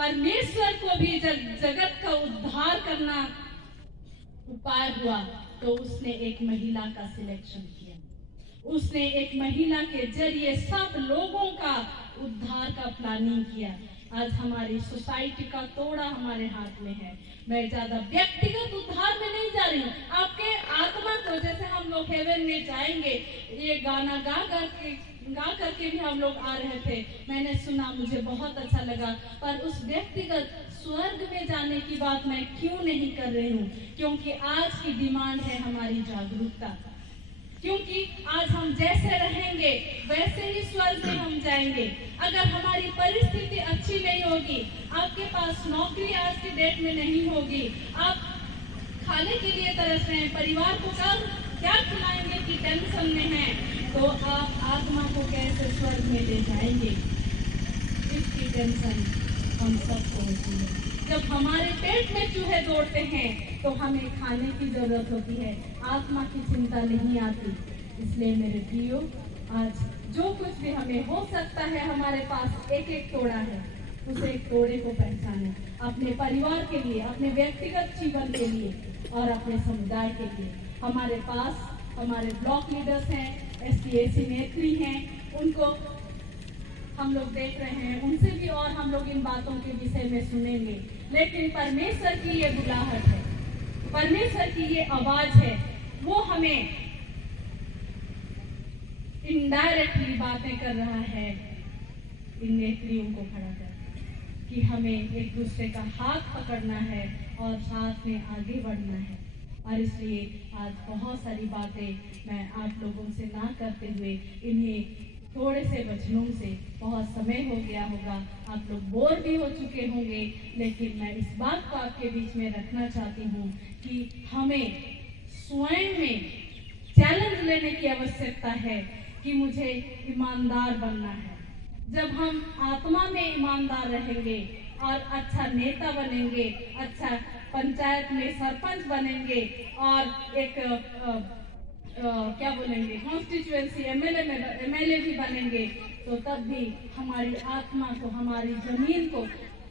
परमेश्वर को भी जगत का उद्धार करना उपाय हुआ तो उसने एक महिला का सिलेक्शन किया। उसने एक महिला के जरिए सब लोगों का उद्धार का प्लानिंग किया। आज हमारी सोसाइटी का तोड़ा हमारे हाथ में है। मैं ज्यादा व्यक्तिगत उद्धार में नहीं जा रही हूँ। आपके आत्मा को, जैसे हम लोग हेवन में जाएंगे, ये गाना गा करके भी हम लोग आ रहे थे, मैंने सुना, मुझे बहुत अच्छा लगा। पर उस व्यक्तिगत स्वर्ग में जाने की बात मैं क्यों नहीं कर रही हूँ? क्योंकि आज की डिमांड है हमारी जागरूकता। क्योंकि आज हम जैसे रहेंगे वैसे ही स्वर्ग में हम जाएंगे। अगर हमारी परिस्थिति अच्छी नहीं होगी, आपके पास नौकरी आज की डेट में नहीं होगी, आप खाने के लिए तरस रहे हैं, परिवार को क्या खिलाएंगे की टेंशन में हैं, तो आप आत्मा को कैसे स्वर्ग में ले जाएंगे? इसकी टेंशन हम सबको होती है। जब हमारे पेट में चूहे दौड़ते हैं तो हमें खाने की जरूरत होती है, आत्मा की चिंता नहीं आती। इसलिए मेरे प्रियो, आज जो कुछ भी हमें हो सकता है, हमारे पास एक एक तोड़ा है, उस एक तोड़े को पहचाने, अपने परिवार के लिए, अपने व्यक्तिगत जीवन के लिए और अपने समुदाय के लिए। हमारे पास हमारे ब्लॉक लीडर्स हैं, STAC नेत्री हैं, उनको हम लोग देख रहे हैं, उनसे भी और हम लोग इन बातों के विषय में सुनेंगे। लेकिन परमेश्वर की ये बुलाहट है, परमेश्वर की ये आवाज है, वो हमें इनडायरेक्टली बातें कर रहा है इन नेत्रियों को खड़ा कर, कि हमें एक दूसरे का हाथ पकड़ना है और साथ में आगे बढ़ना है। और इसलिए आज बहुत सारी बातें मैं आप लोगों से ना करते हुए, इन्हें थोड़े से वचनों से, बहुत समय हो गया होगा, आप लोग बोर भी हो चुके होंगे, लेकिन मैं इस बात को आपके बीच में रखना चाहती हूँ कि हमें स्वयं में चैलेंज लेने की आवश्यकता है कि मुझे ईमानदार बनना है। जब हम आत्मा में ईमानदार रहेंगे और अच्छा नेता बनेंगे, अच्छा पंचायत में सरपंच बनेंगे और एक क्या बोलेंगे, कॉन्स्टिट्यूएंसी MLA भी बनेंगे, तो तब भी हमारी आत्मा को, हमारी जमीन को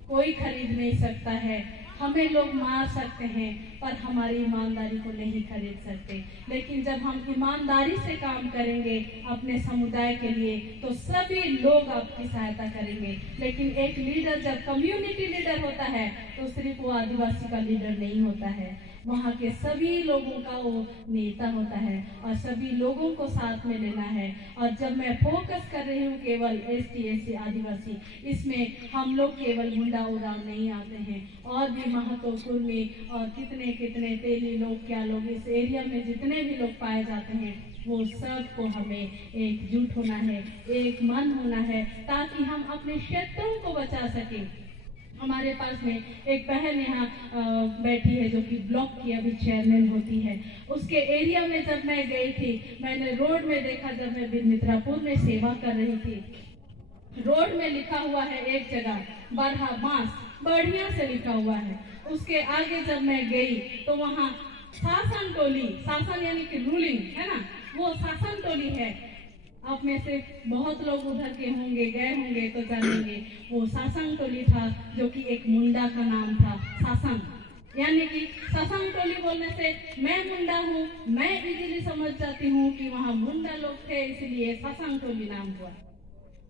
कोई खरीद नहीं सकता है। हमें लोग मार सकते हैं पर हमारी ईमानदारी को नहीं खरीद सकते। लेकिन जब हम ईमानदारी से काम करेंगे अपने समुदाय के लिए, तो सभी लोग आपकी सहायता करेंगे। लेकिन एक लीडर जब कम्युनिटी लीडर होता है तो सिर्फ वो आदिवासी का लीडर नहीं होता है, वहाँ के सभी लोगों का वो नेता होता है और सभी लोगों को साथ में लेना है। और जब मैं फोकस कर रही हूँ केवल STAC आदिवासी, इसमें हम लोग केवल मुंडा उड़ान नहीं आते हैं, और भी महतो कुर्मी और कितने कितने तेली लोग, क्या लोग, इस एरिया में जितने भी लोग पाए जाते हैं, वो सब को हमें एकजुट होना है, एक मन होना है, ताकि हम अपने क्षेत्रों को बचा सकें। हमारे पास में एक बहन यहाँ बैठी है जो कि ब्लॉक की अभी चेयरमैन होती है। उसके एरिया में जब मैं गई थी, मैंने रोड में देखा, जब मैं बिरमित्रापुर में सेवा कर रही थी, रोड में लिखा हुआ है एक जगह बरहा बांस, बढ़िया से लिखा हुआ है। उसके आगे जब मैं गई तो वहाँ शासन टोली, शासन यानी कि रूलिंग है ना, वो शासन टोली है। आप में से बहुत लोग उधर के होंगे, गए होंगे तो जानेंगे। वो शासन टोली था जो कि एक मुंडा का नाम था, शासन, यानी कि शासन टोली बोलने से मैं मुंडा हूँ, मैं इजीली समझ जाती हूँ कि वहाँ मुंडा लोग थे, इसलिए शासन टोली नाम हुआ।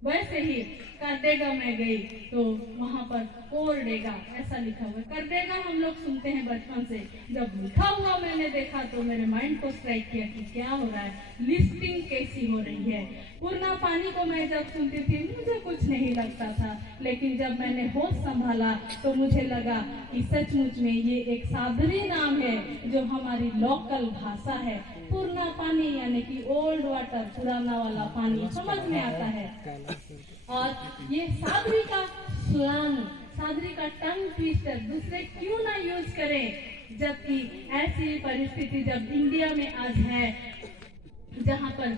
वैसे ही करडेगा में गई तो वहाँ पर कोरडेगा ऐसा लिखा हुआ। करडेगा हम लोग सुनते हैं बचपन से, जब लिखा हुआ मैंने देखा तो मेरे माइंड को स्ट्राइक किया कि क्या हो रहा है, लिस्टिंग कैसी हो रही है। पूर्णा पानी को मैं जब सुनती थी मुझे कुछ नहीं लगता था, लेकिन जब मैंने होश संभाला तो मुझे लगा कि सचमुच में ये एक सादरी नाम है जो हमारी लोकल भाषा है। पूर्णा पानी यानी कि ओल्ड वाटर, पुराना वाला पानी, समझ में आता है। और ये सादरी का स्लैंग, सादरी का टंग ट्विस्टर दूसरे क्यों ना यूज करें, जबकि ऐसी परिस्थिति जब इंडिया में आज है, जहाँ पर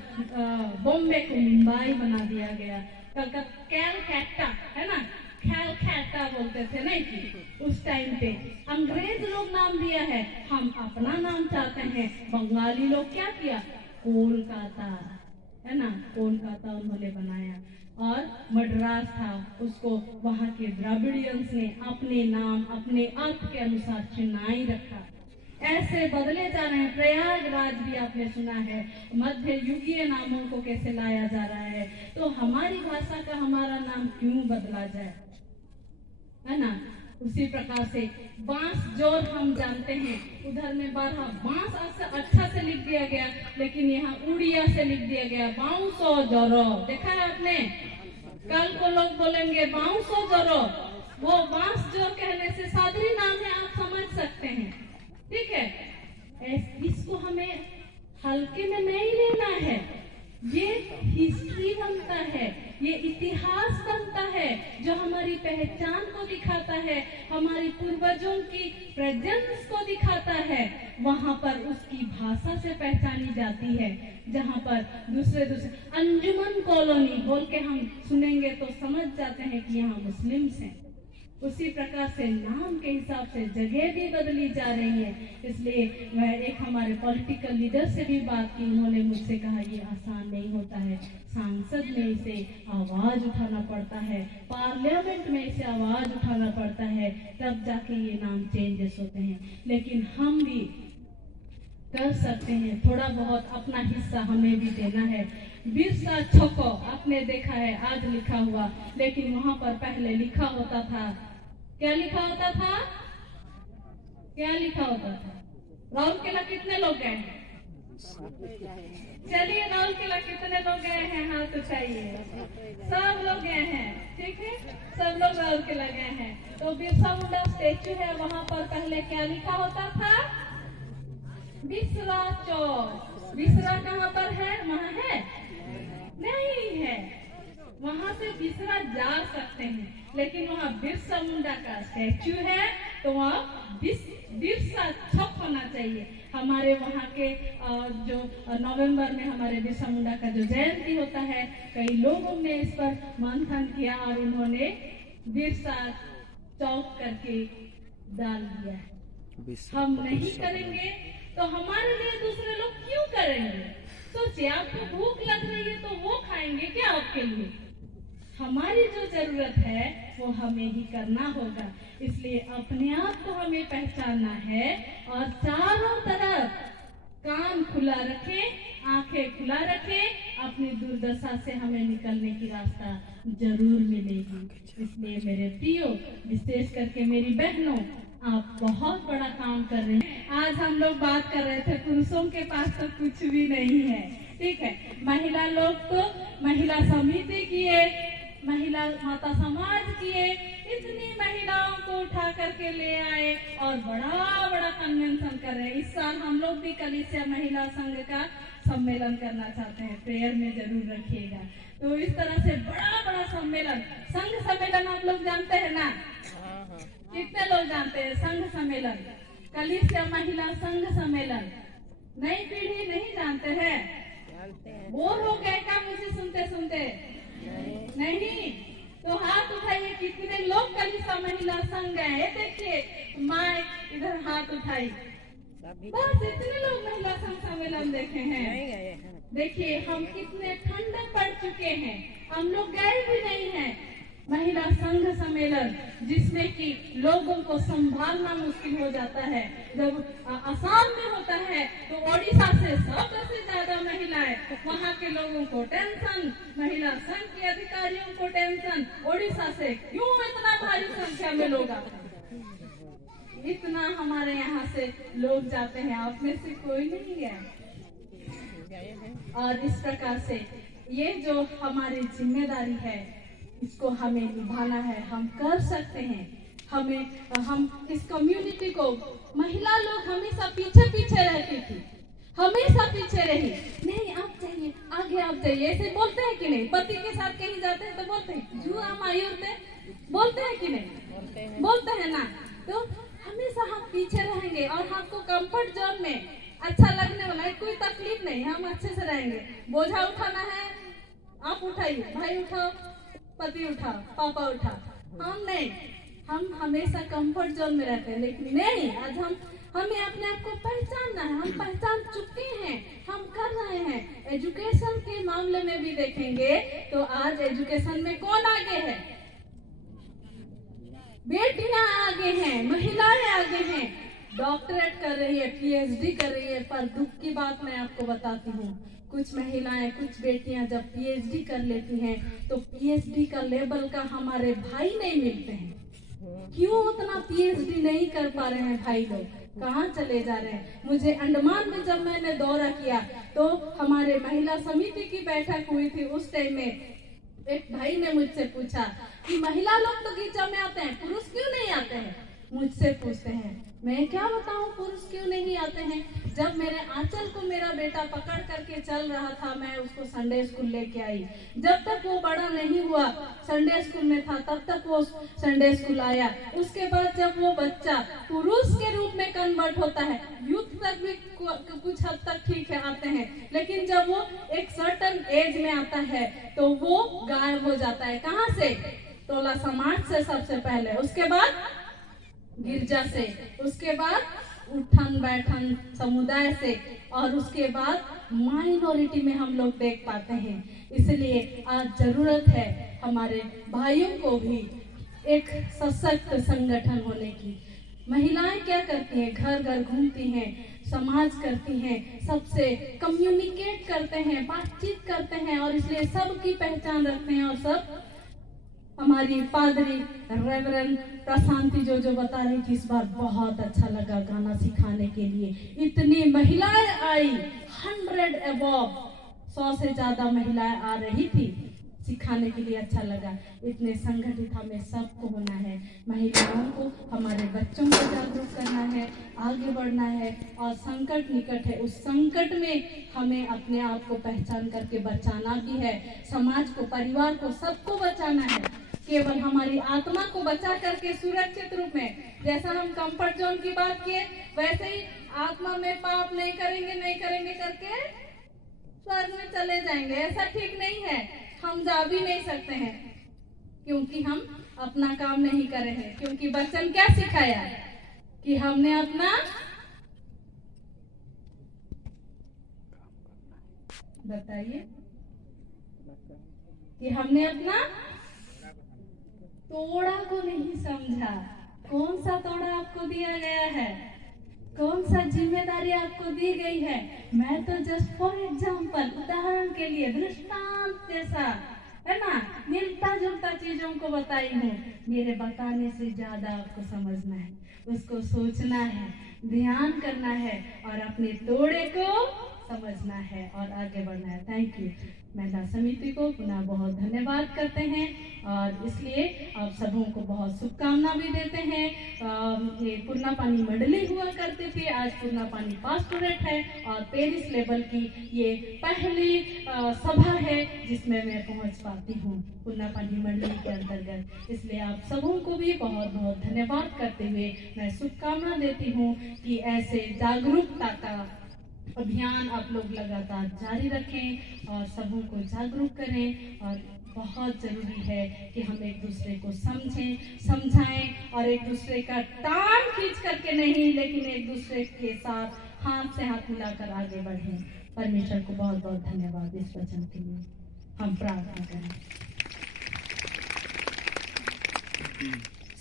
बॉम्बे को मुंबई बना दिया गया, कलकत्ता कैलकाटा है ना, कैलकाटा बोलते थे नहीं कि उस टाइम पे अंग्रेज लोग नाम दिया है, हम अपना नाम चाहते हैं। बंगाली लोग क्या किया, कोलकाता है ना, कोलकाता उन्होंने बनाया। और मद्रास था, उसको वहाँ के द्रविडियंस ने अपने नाम अपने अर्थ के अनुसार चेन्नई रखा। ऐसे बदले जा रहे हैं। प्रयागराज भी आपने सुना है, मध्य युगीय नामों को कैसे लाया जा रहा है। तो हमारी भाषा का हमारा नाम क्यों बदला जाए, है ना। उसी प्रकार से बांस जोर हम जानते हैं, उधर में 12 बांस अच्छा से लिख दिया गया, लेकिन यहाँ उड़िया से लिख दिया गया बाउंसो जोरो। देखा है आपने, कल को लोग बोलेंगे बाउंसो जोरो, वो बांस जोर कहने से सादरी नाम है, आप समझ सकते हैं, ठीक है। इसको हमें हल्के में नहीं लेना है, ये हिस्ट्री बनता है, ये इतिहास बनता है जो हमारी पहचान को दिखाता है, हमारे पूर्वजों की प्रेजेंस को दिखाता है। वहाँ पर उसकी भाषा से पहचानी जाती है, जहाँ पर दूसरे अंजुमन कॉलोनी बोल के हम सुनेंगे तो समझ जाते हैं कि यहाँ मुस्लिम्स हैं। उसी प्रकार से नाम के हिसाब से जगह भी बदली जा रही है। इसलिए मैं एक हमारे पॉलिटिकल लीडर से भी बात की, उन्होंने मुझसे कहा ये आसान नहीं होता है, सांसद में इसे आवाज उठाना पड़ता है, पार्लियामेंट में इसे आवाज उठाना पड़ता है, तब जाके ये नाम चेंजेस होते हैं। लेकिन हम भी कर सकते हैं, थोड़ा बहुत अपना हिस्सा हमें भी देना है। बिरसा छको आपने देखा है आज लिखा हुआ, लेकिन वहां पर पहले लिखा होता था, क्या लिखा होता था, क्या लिखा होता था। राउरकेला कितने लोग गए हैं? चलिए राउरकेला कितने लोग गए हैं, हाथ उठाइए। सब लोग गए हैं, ठीक है, सब लोग राउरकेला गए हैं। तो बिरसा मुंडा स्टेचू है, वहां पर पहले क्या लिखा होता था, बिसरा चौक। बिसरा कहाँ पर है, वहाँ है नहीं है, वहां से बिसरा जा सकते हैं, लेकिन वहाँ बिरसा मुंडा का स्टैचू है, तो वहाँ बिरसा छप होना चाहिए। हमारे वहाँ के जो नवंबर में हमारे बिरसा मुंडा का जो जयंती होता है, कई लोगों ने इस पर मंथन किया और उन्होंने बिरसा चौक करके डाल दिया है। हम नहीं करेंगे तो हमारे लिए दूसरे लोग क्यों करेंगे। सोचिए, आपको भूख लग रही है तो वो खाएंगे क्या आपके लिए। हमारी जो जरूरत है वो हमें ही करना होगा। इसलिए अपने आप को हमें पहचानना है और चारों तरफ कान खुला रखें, आंखें खुला रखें, अपनी दुर्दशा से हमें निकलने की रास्ता जरूर मिलेगी। इसलिए मेरे प्रियो, विशेष करके मेरी बहनों, आप बहुत बड़ा काम कर रहे हैं। आज हम लोग बात कर रहे थे, पुरुषों के पास तो कुछ भी नहीं है, ठीक है। महिला लोग तो महिला समिति किए, महिला माता समाज किए, इतनी महिलाओं को उठा करके ले आए और बड़ा बड़ा कन्वेंशन कर रहे हैं। इस साल हम लोग भी कलीसिया महिला संघ का सम्मेलन करना चाहते हैं, प्रेयर में जरूर रखिएगा। तो इस तरह से बड़ा बड़ा सम्मेलन, संघ सम्मेलन आप लोग जानते हैं ना, कितने लोग जानते हैं संघ सम्मेलन, कलीसिया महिला संघ सम्मेलन। नई पीढ़ी नहीं जानते हैं, बोर हो गए क्या मुझे सुनते सुनते? नहीं, तो हाथ उठाइए, कितने लोग कलीसिया महिला संघ गए। देखिए माँ इधर हाथ उठाई, बस इतने लोग महिला संघ सम्मेलन देखे हैं। देखिए हम कितने ठंडे पड़ चुके हैं, हम लोग गए भी नहीं हैं महिला संघ सम्मेलन, जिसमें कि लोगों को संभालना मुश्किल हो जाता है। जब असम में होता है तो ओडिशा से 100 से ज्यादा महिलाएं, वहाँ के लोगों को टेंशन, महिला संघ के अधिकारियों को टेंशन, ओडिशा से क्यों इतना भारी संख्या में लोग आते हैं। इतना हमारे यहाँ से लोग जाते हैं, आप में से कोई नहीं गया। और इस प्रकार से ये जो हमारी जिम्मेदारी है, इसको हमें निभाना है, हम कर सकते हैं। हम इस कम्युनिटी को, महिला लोग हमेशा पीछे पीछे रहती थी, हमेशा पीछे रही। नहीं आप चाहिए, आगे आप चाहिए, ऐसे बोलते हैं कि नहीं? पति के साथ कहीं जाते हैं तो बोलते हैं जुआ मायूरते, बोलते हैं कि नहीं? बोलते हैं ना। तो हमेशा हम पीछे रहेंगे और हमको कंफर्ट जोन में अच्छा लगने वाला है, कोई तकलीफ नहीं, हम अच्छे से रहेंगे। बोझा उठाना है आप उठाइए, भाई उठाओ, पति उठाओ, पापा उठाओ, हम नहीं, हम हमेशा कंफर्ट जोन में रहते हैं। लेकिन नहीं, आज हम हमें अपने आप को पहचानना है। हम पहचान चुके हैं, हम कर रहे हैं। एजुकेशन के मामले में भी देखेंगे तो आज एजुकेशन में कौन आगे है? बेटियां आगे हैं, महिलाएं आगे हैं, डॉक्टरेट कर रही है, पीएचडी कर रही है। पर दुख की बात मैं आपको बताती हूँ, कुछ महिलाएं, कुछ बेटियां जब पीएचडी कर लेती हैं तो पीएचडी का लेवल का हमारे भाई नहीं मिलते हैं। क्यों उतना पीएचडी नहीं कर पा रहे हैं भाई लोग? कहाँ चले जा रहे हैं? मुझे अंडमान में जब मैंने दौरा किया तो हमारे महिला समिति की बैठक हुई थी। उस टाइम में एक भाई ने मुझसे पूछा कि महिला लोग तो गीचा में आते हैं, पुरुष क्यों नहीं आते हैं? मुझसे पूछते हैं, मैं क्या बताऊं पुरुष क्यों नहीं आते हैं। जब मेरे आंचल को मेरा बेटा पकड़ करके चल रहा था, मैं उसको संडे स्कूल लेके आई। जब तक वो बड़ा नहीं हुआ, संडे स्कूल में था, तब तक वो संडे स्कूल आया। उसके बाद जब वो बच्चा पुरुष के रूप में कन्वर्ट होता है, यूथ तक भी कुछ हद तक ठीक है आते हैं, लेकिन जब वो एक सर्टन एज में आता है तो वो गायब हो जाता है। कहाँ से? टोला समाज से सबसे पहले, उसके बाद गिरजा से, उसके बाद उठन बैठन समुदाय से, और उसके बाद माइनॉरिटी में हम लोग देख पाते हैं। इसलिए आज जरूरत है हमारे भाइयों को भी एक सशक्त संगठन होने की। महिलाएं क्या करती हैं? घर घर घूमती हैं, समाज करती हैं, सबसे कम्युनिकेट करते हैं, बातचीत करते हैं, और इसलिए सबकी पहचान रखते हैं। और सब हमारी पादरी रेवरेंड प्रशांति जो बता रही थी, इस बार बहुत अच्छा लगा गाना सिखाने के लिए। इतनी महिलाएं आई, 100 अबव, 100 से ज्यादा महिलाएं आ रही थी सिखाने के लिए। अच्छा लगा। इतने संगठित हमें सबको होना है, महिलाओं को, हमारे बच्चों को जागरूक करना है, आगे बढ़ना है। और संकट निकट है, उस संकट में हमें अपने आप को पहचान करके बचाना भी है। समाज को, परिवार को, सबको बचाना है। केवल हमारी आत्मा को बचा करके सुरक्षित रूप में, जैसा हम कंफर्ट जोन की बात किए, वैसे ही आत्मा में पाप नहीं करेंगे करके स्वर्ग में चले जाएंगे। ऐसा ठीक नहीं है। हम जा भी नहीं सकते हैं क्योंकि हम अपना काम नहीं कर रहे हैं। क्योंकि बच्चन क्या सिखाया कि हमने अपना, बताइए, कि हमने अपना तोड़ा को नहीं समझा। कौन सा तोड़ा आपको दिया गया है? कौन सा जिम्मेदारी आपको दी गई है? मैं तो जस्ट फॉर एग्जाम्पल, उदाहरण के लिए, दृष्टांत जैसा, है ना, मिलता जुलता चीजों को बताई हूँ। मेरे बताने से ज्यादा आपको समझना है, उसको सोचना है, ध्यान करना है, और अपने तोड़े को समझना है और आगे बढ़ना है। Thank you. महिला समिति को पुनः बहुत धन्यवाद करते हैं, और इसलिए आप सबों को बहुत शुभकामना भी देते हैं। ये पूर्णा पानी मंडली हुआ करती थी, आज पूर्णा पानी पास्टोरेट है, और पेरिस लेवल की ये पहली सभा है जिसमें मैं पहुंच पाती हूँ पूर्णा पानी मंडली के अंतर्गत। इसलिए आप सबों को भी बहुत बहुत धन्यवाद करते हुए मैं शुभकामना देती हूँ कि ऐसे जागरूकता का अभियान आप लोग लगातार जारी रखें और सबों को जागरूक करें। और बहुत जरूरी है कि हम एक दूसरे को समझें, समझाएं, और एक दूसरे का टांग खींच करके नहीं, लेकिन एक दूसरे के साथ हाथ से हाथ मिलाकर आगे बढ़ें। परमेश्वर को बहुत बहुत धन्यवाद इस वचन के लिए। हम प्रार्थना करें।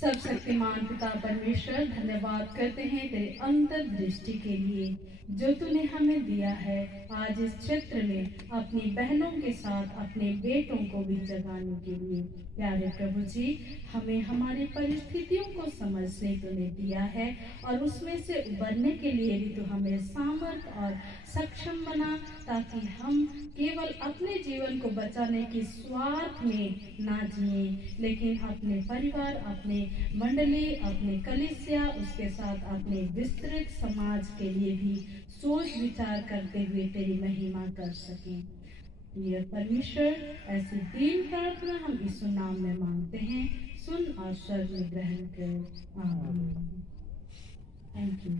सब शक्तिमान पिता परमेश्वर, धन्यवाद करते हैं तेरे अंतर्दृष्टि के लिए जो तूने हमें दिया है आज इस क्षेत्र में अपनी बहनों के साथ अपने बेटों को भी जगाने के लिए। प्यारे प्रभु जी, हमें हमारी परिस्थितियों को समझने तूने दिया है, और उसमें से उबरने के लिए भी तू हमें सामर्थ और सक्षम बना, ताकि हम केवल अपने जीवन को बचाने की स्वार्थ में ना जिए, लेकिन अपने परिवार, अपने मंडली, अपने कलीसिया, उसके साथ अपने विस्तृत समाज के लिए भी सोच विचार करते हुए तेरी महिमा कर सकें। ये परमेश्वर, ऐसी दीन प्रार्थना हम यीशु नाम में मांगते हैं, सुन और स्वर्ग में ग्रहण कर। आमीन। Thank you.